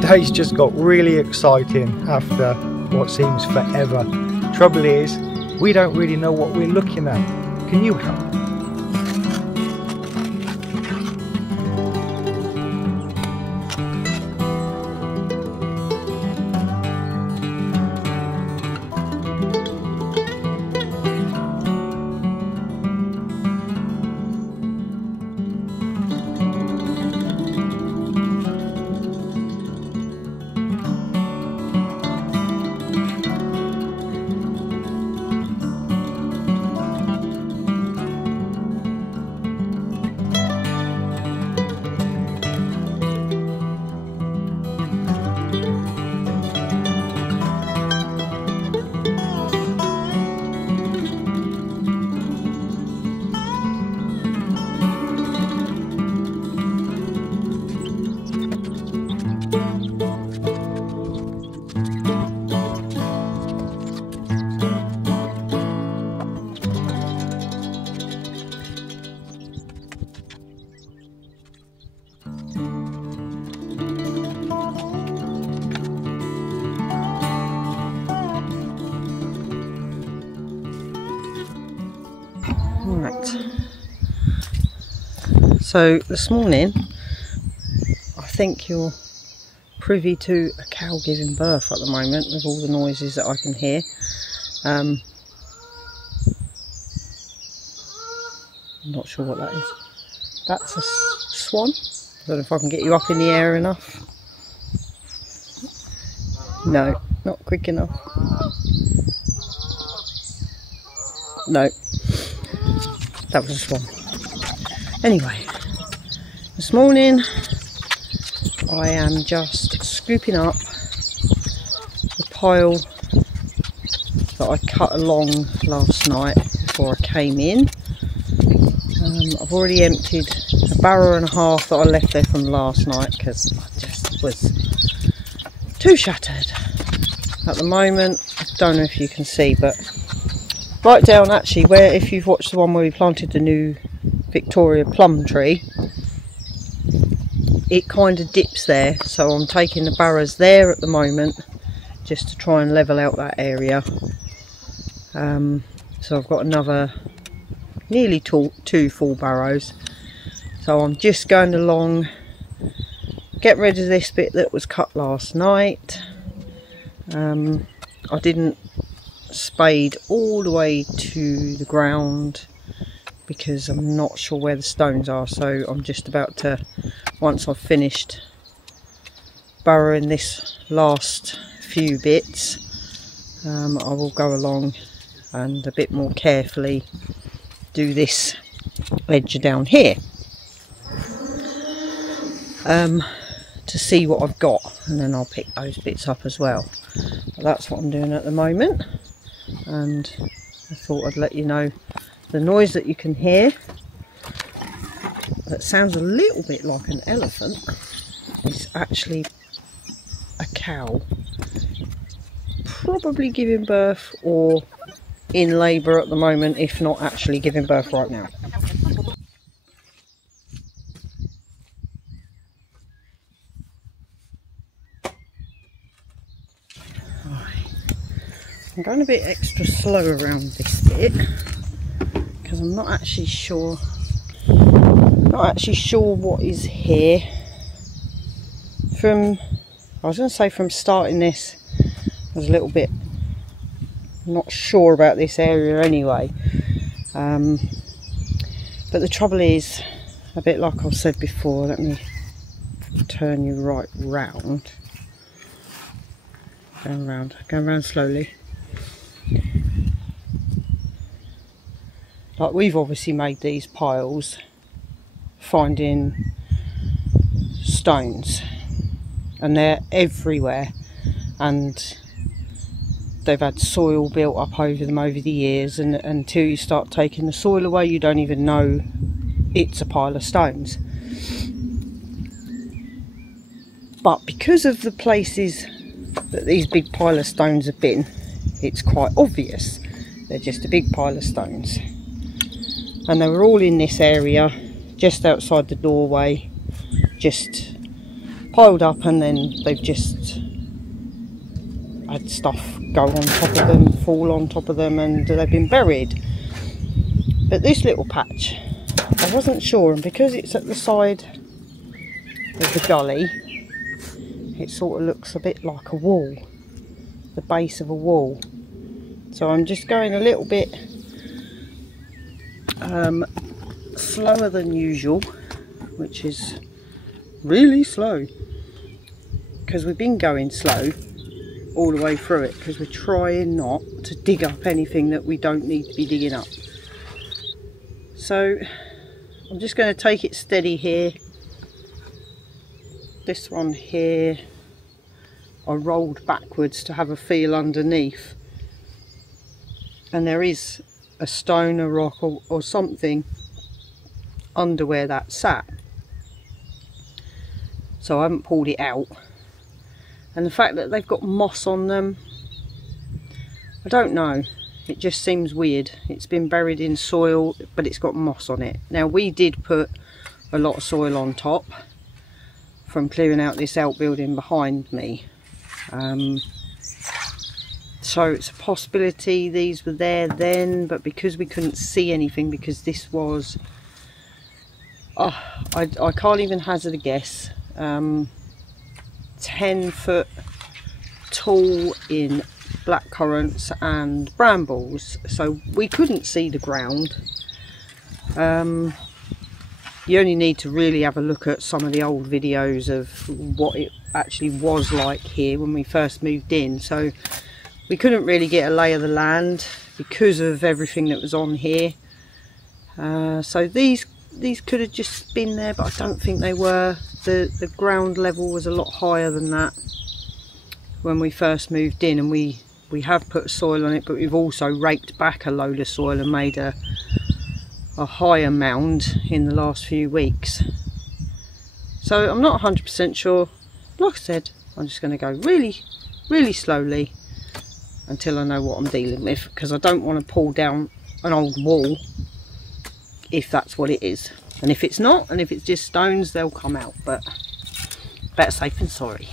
Today's just got really exciting after what seems forever. Trouble is, we don't really know what we're looking at. Can you help? So this morning, I think you're privy to a cow giving birth at the moment with all the noises that I can hear. I'm not sure what that is. That's a swan. I don't know if I can get you up in the air enough. No, not quick enough. No, that was a swan. Anyway, this morning I am just scooping up the pile that I cut along last night before I came in. I've already emptied a barrel and a half that I left there from last night because I just was too shattered at the moment. I don't know if you can see, but right down actually where, if you've watched the one where we planted the new Victoria plum tree, it kind of dips there, so I'm taking the barrows there at the moment just to try and level out that area. So I've got another nearly two full barrows, so I'm just going along, get rid of this bit that was cut last night. I didn't spade all the way to the ground because I'm not sure where the stones are, so I'm just about to, once I've finished burrowing this last few bits, I will go along and a bit more carefully do this edge down here to see what I've got, and then I'll pick those bits up as well. But that's what I'm doing at the moment, and I thought I'd let you know the noise that you can hear. That sounds a little bit like an elephant. It's actually a cow, probably giving birth or in labour at the moment, if not actually giving birth right now. I'm going a bit extra slow around this bit because I'm not actually sure what is here. I was going to say from starting this, I was a little bit not sure about this area anyway, but the trouble is, a bit like I've said before, let me turn you right round, going round slowly. Like, we've obviously made these piles finding stones, and they're everywhere, and they've had soil built up over them over the years, and until you start taking the soil away, you don't even know it's a pile of stones. But because of the places that these big pile of stones have been, it's quite obvious they're just a big pile of stones. And they were all in this area just outside the doorway, just piled up, and then they've just had stuff go on top of them, fall on top of them, and they've been buried. But this little patch, I wasn't sure, and because it's at the side of the gully, it sort of looks a bit like a wall, the base of a wall. So I'm just going a little bit slower than usual, which is really slow, because we've been going slow all the way through it, because we're trying not to dig up anything that we don't need to be digging up. So I'm just going to take it steady here. This one here I rolled backwards to have a feel underneath, and there is a stone, a rock or something under where that sat, so I haven't pulled it out. And the fact that they've got moss on them, I don't know, it just seems weird. It's been buried in soil, but it's got moss on it. Now, we did put a lot of soil on top from clearing out this outbuilding behind me, so it's a possibility these were there then, but because we couldn't see anything, because this was, I can't even hazard a guess, 10 foot tall in blackcurrants and brambles, so we couldn't see the ground. You only need to really have a look at some of the old videos of what it actually was like here when we first moved in. So we couldn't really get a lay of the land because of everything that was on here. So these could have just been there, but I don't think they were. The ground level was a lot higher than that when we first moved in, and we have put soil on it, but we've also raked back a load of soil and made a higher mound in the last few weeks. So I'm not 100% sure. Like I said, I'm just going to go really slowly until I know what I'm dealing with, because I don't want to pull down an old wall if that's what it is. And if it's not, and if it's just stones, they'll come out, but better safe than sorry.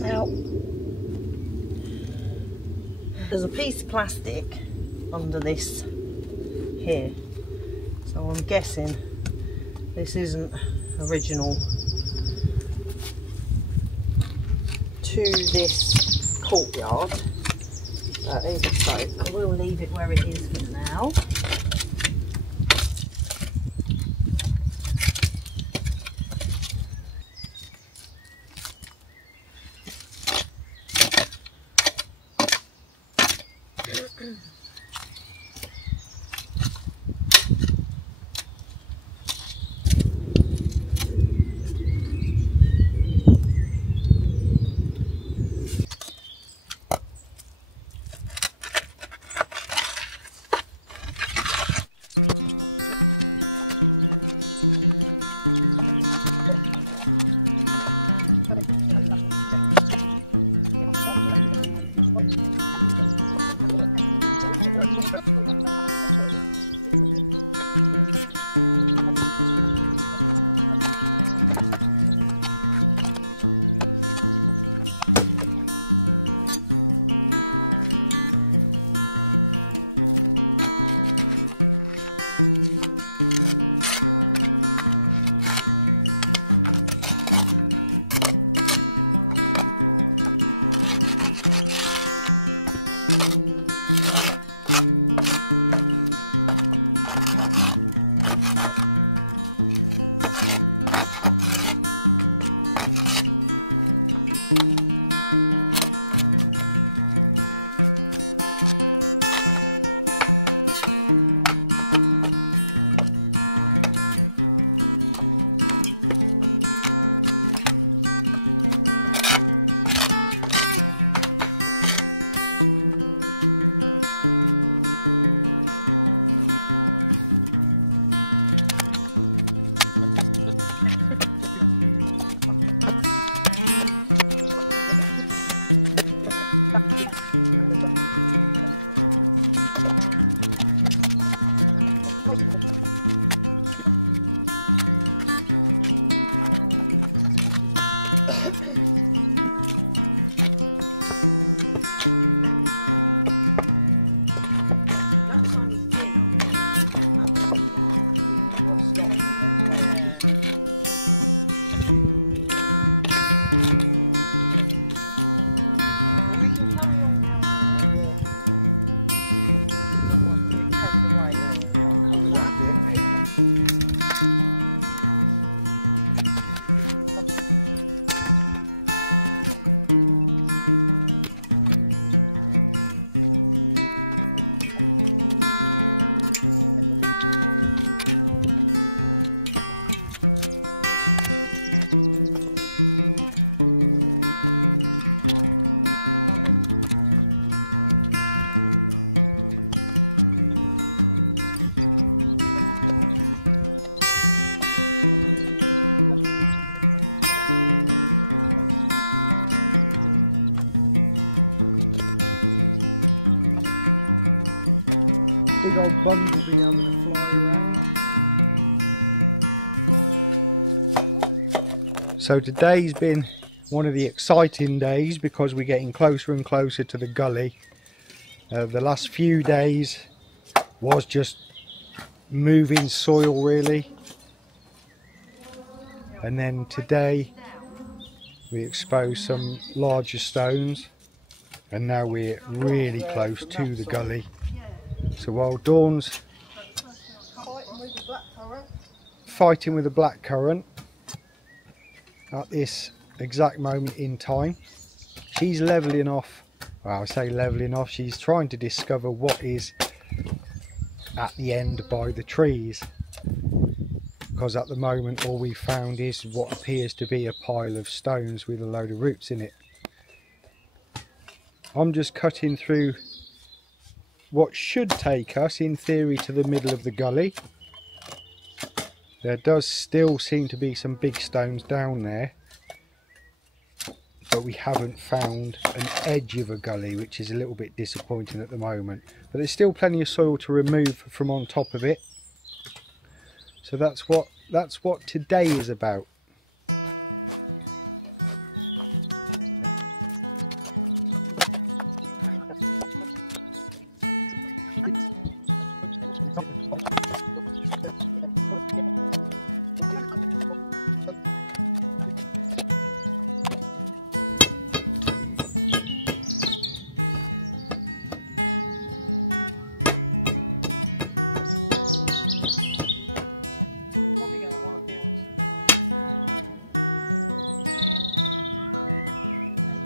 Now, there's a piece of plastic under this here, so I'm guessing this isn't original to this courtyard. That is a soak. I will leave it where it is for now. Big old bumblebee having a fly around. So today's been one of the exciting days because we're getting closer and closer to the gully. The last few days was just moving soil really, and then today we exposed some larger stones, and now we're really close to the gully. So while Dawn's fighting with the blackcurrant at this exact moment in time, she's levelling off. Well, I say levelling off, she's trying to discover what is at the end by the trees, because at the moment all we found is what appears to be a pile of stones with a load of roots in it. I'm just cutting through what should take us in theory to the middle of the gully. There does still seem to be some big stones down there, but we haven't found an edge of a gully, which is a little bit disappointing at the moment. But there's still plenty of soil to remove from on top of it. So that's what today is about.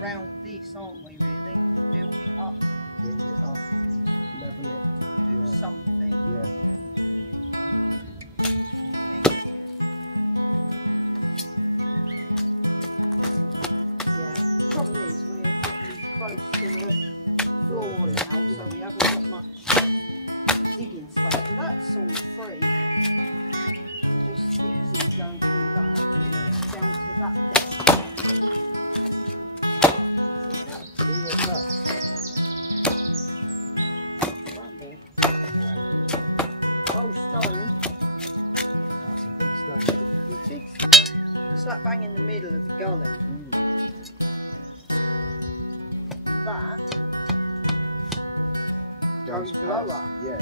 Around this, aren't we, really? Build it up. Build it up and level it. Do something. Yeah. Yeah, the trouble is we're getting close to the floor now, so we haven't got much digging space. But that's all free. I'm just easily going through that down to that depth. See what's that? Oh, stone. That's a big stone. It's like bang in the middle of the gully. Mm. That Goes goes lower. Yeah.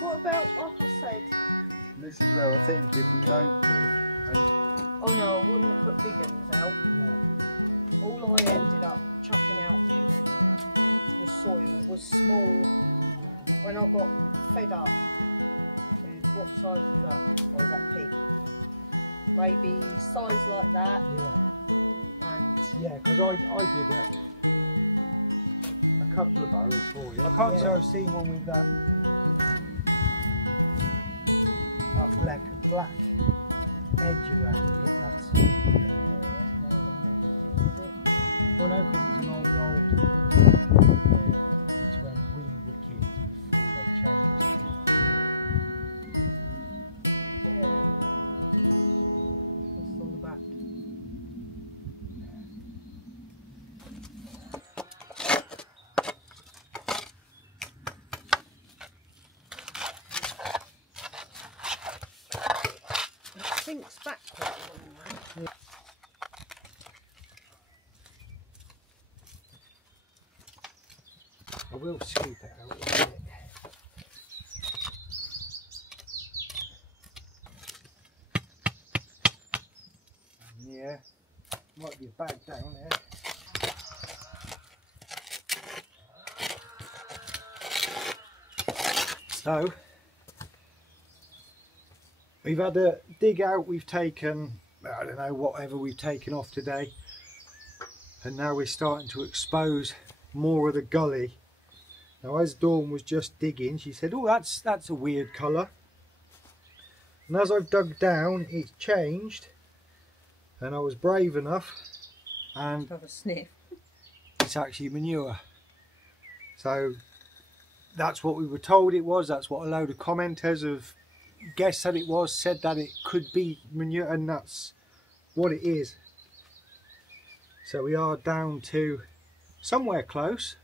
What about, like I said, This is where I think if we don't put oh no, I wouldn't have put big ones out. no. All I ended up chucking out with the soil was small. When I got fed up with what size was that? Or was that pig? Maybe size like that. Yeah. And Yeah, because I did a couple of barrels for you. I can't say I've seen one with that black edge around it. That's well, no, because it's an old. It's when we were kids before they changed it. yeah, that's on the back. It's back quite a long way. I will scoop it out a bit. Yeah, might be a bag down there. So, we've had a dig out, we've taken, I don't know, whatever we've taken off today. And now we're starting to expose more of the gully. Now as Dawn was just digging, she said, oh, that's a weird colour. And as I've dug down, it's changed. And I was brave enough and Have a sniff. it's actually manure. So that's what we were told it was. That's what a load of commenters have guessed that it was, said that it could be manure, and that's what it is. So we are down to somewhere close.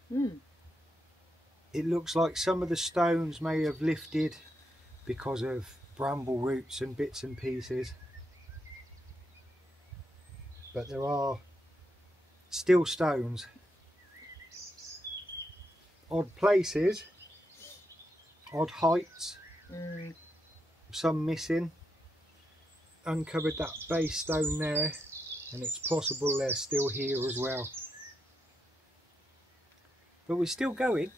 It looks like some of the stones may have lifted because of bramble roots and bits and pieces. But there are still stones. Odd places, odd heights, some missing. Uncovered that base stone there, and it's possible they're still here as well. But we're still going.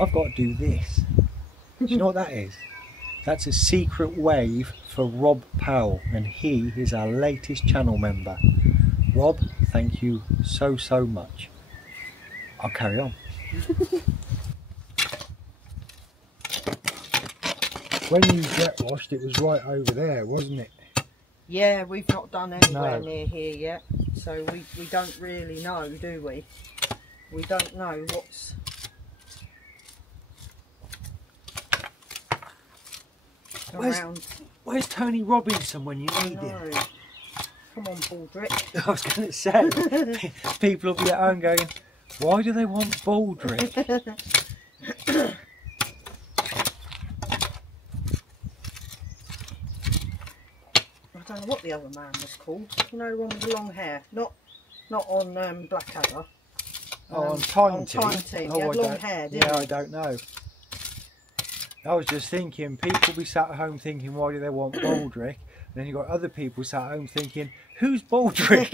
I've got to do this. Do you know what that is? That's a secret wave for Rob Powell, and he is our latest channel member. Rob, thank you so much. I'll carry on. When you jet washed, it was right over there, wasn't it? Yeah, we've not done anywhere No. near here yet, so we don't really know, do we? We don't know what's... Where's Tony Robinson when you need him? Come on, Baldrick. I was going to say, people will be at home going, why do they want Baldrick? I don't know what the other man was called. You know, the one with the long hair. Not on Blackadder. On Time Team? Time Team. He Oh, had long hair, didn't yeah, he? I don't know. I was just thinking, people be sat at home thinking, why do they want Baldrick? And then you've got other people sat at home thinking, who's Baldrick?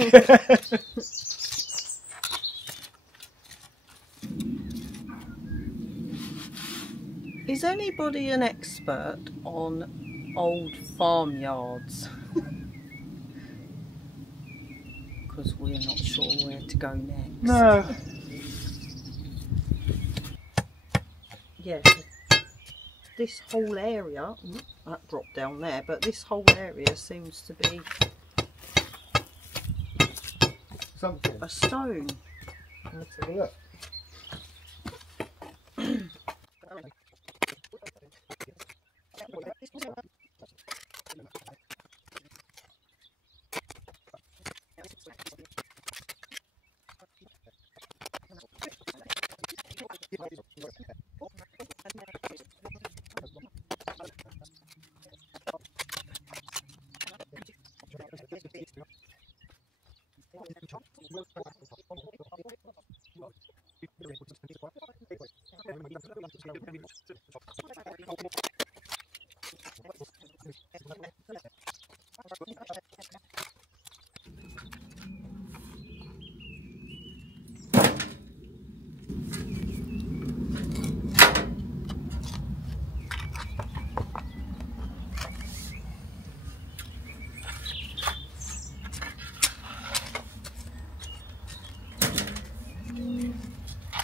Is anybody an expert on old farmyards? Because we're not sure where to go next. No. yeah, this whole area, that dropped down there, but this whole area seems to be something. A stone. Let's have a look.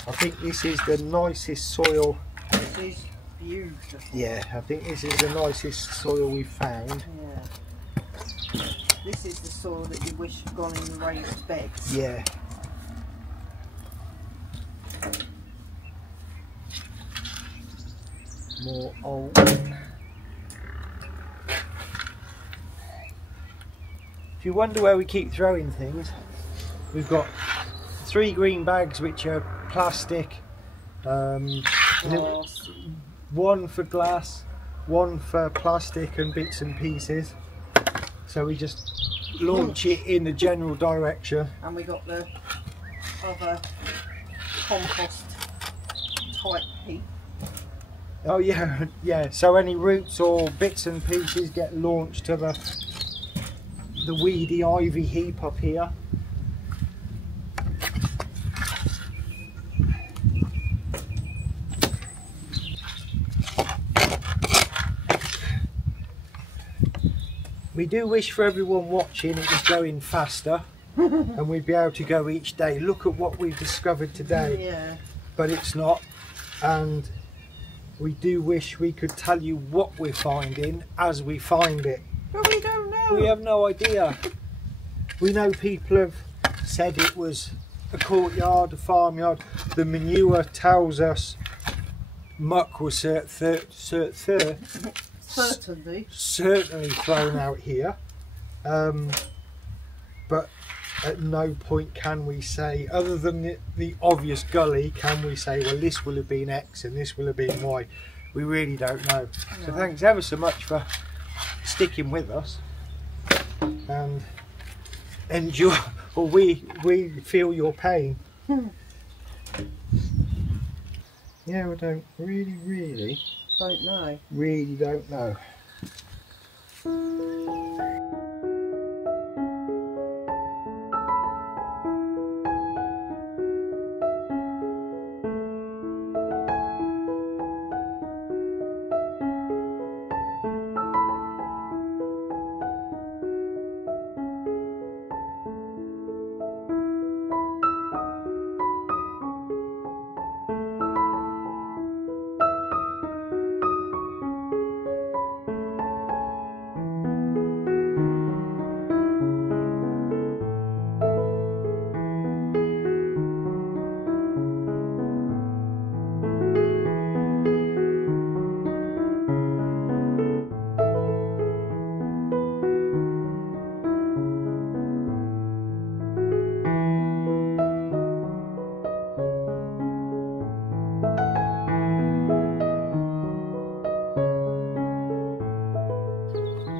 I think this is the nicest soil. This is beautiful. Yeah, I think this is the nicest soil we've found. Yeah. This is the soil that you wish had gone in the raised beds. Yeah. More old. If you wonder where we keep throwing things, we've got 3 green bags which are plastic, one for glass, one for plastic and bits and pieces, so we just launch it in the general direction. And we got the other compost type heap. Oh yeah, yeah, so any roots or bits and pieces get launched to the weedy ivy heap up here. We do wish for everyone watching it was going faster and we'd be able to go each day. Look at what we've discovered today. Yeah. But it's not, and we do wish we could tell you what we're finding as we find it. But we don't know. We have no idea. We know people have said it was a courtyard, a farmyard. The manure tells us muck was certainly thrown out here, but at no point can we say, other than the obvious gully, can we say, well, this will have been X and this will have been Y. We really don't know. No. So thanks ever so much for sticking with us and endure, or we feel your pain. Yeah, we don't really don't know. Really don't know.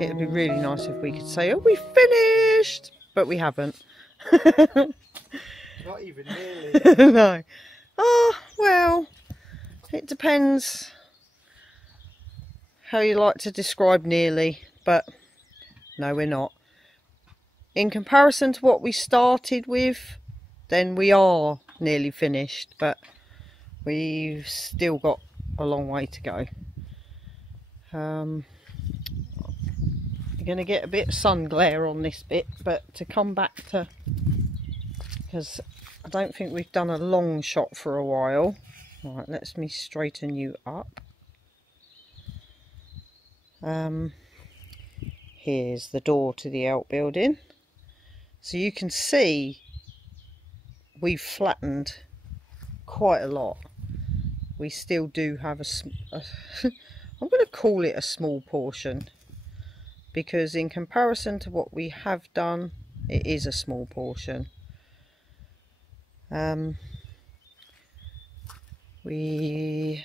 It'd be really nice if we could say, oh, we finished, but we haven't. Not even nearly. No. Oh, well, it depends how you like to describe nearly, but no, we're not. In comparison to what we started with, then we are nearly finished, but we've still got a long way to go. You're going to get a bit of sun glare on this bit, but to come back to, because I don't think we've done a long shot for a while, Right, let me straighten you up. Here's the door to the outbuilding. So you can see we've flattened quite a lot. We still do have I'm going to call it a small portion, because in comparison to what we have done, it is a small portion. We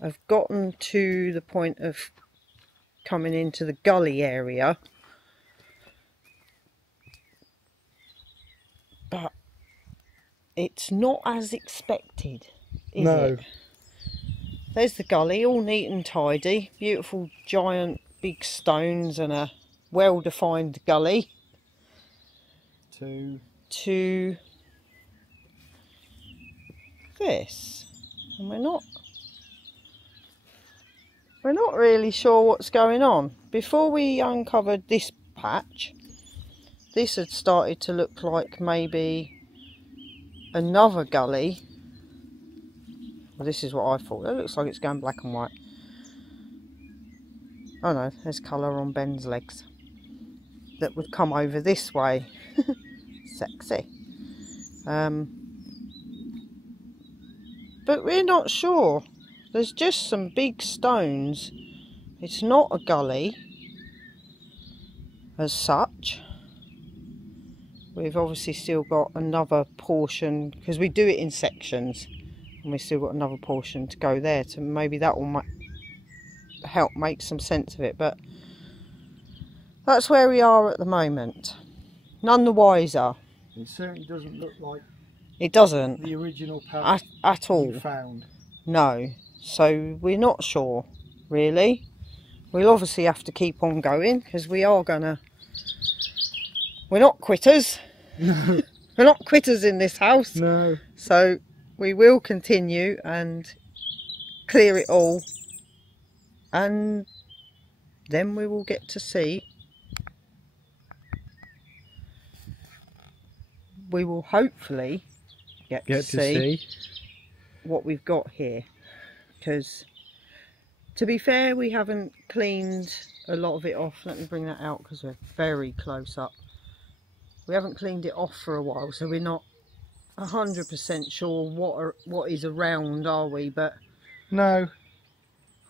have gotten to the point of coming into the gully area, but it's not as expected, is it? There's the gully, all neat and tidy, beautiful giant big stones and a well-defined gully. To this, and we're not really sure what's going on. Before we uncovered this patch, this had started to look like maybe another gully. Well, this is what I thought. It looks like it's going black and white. Oh no, there's colour on Ben's legs. That would come over this way. Sexy. But we're not sure. There's just some big stones. It's not a gully as such. We've obviously still got another portion, because we do it in sections, and we've still got another portion to go there, to maybe that will help make some sense of it. But that's where we are at the moment. None the wiser. It certainly doesn't look like it doesn't the original patch at all. you found. No, so we're not sure really. We'll obviously have to keep on going, because we're not quitters. No. We're not quitters in this house. No. So we will continue and clear it all, and then we will get to see. We will hopefully get to see what we've got here, because to be fair, we haven't cleaned a lot of it off. Let me bring that out because we're very close up. We haven't cleaned it off for a while, so we're not 100% sure what is around, are we? But no,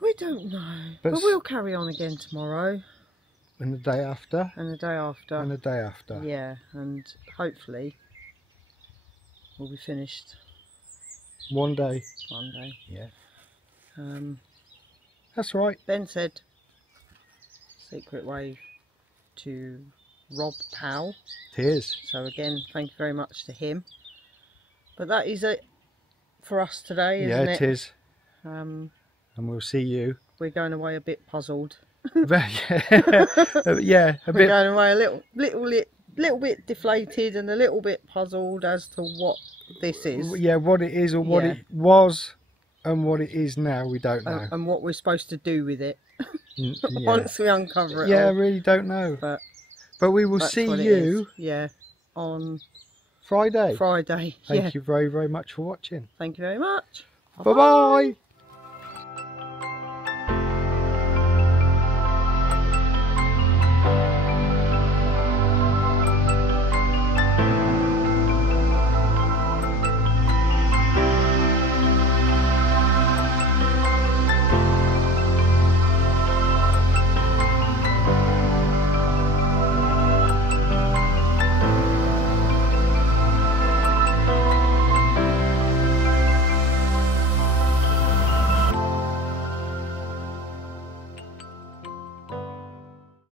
we don't know. But we'll carry on again tomorrow, and the day after, and the day after, and the day after. Yeah, and hopefully we'll be finished one day. Yeah. That's right. Ben said secret way to rob Pal. It is. So again, thank you very much to him. But that is it for us today, isn't it? Yeah, it is. And we'll see you. We're going away a bit puzzled. Yeah, We're going away a little bit deflated and a little bit puzzled as to what this is. Yeah, what it is, or what it was, and what it is now, we don't know. And what we're supposed to do with it Yeah. once we uncover it. Yeah, all. I really don't know. But we will see you. Yeah, on Friday. Thank you very, very much for watching. Thank you very much. Bye-bye.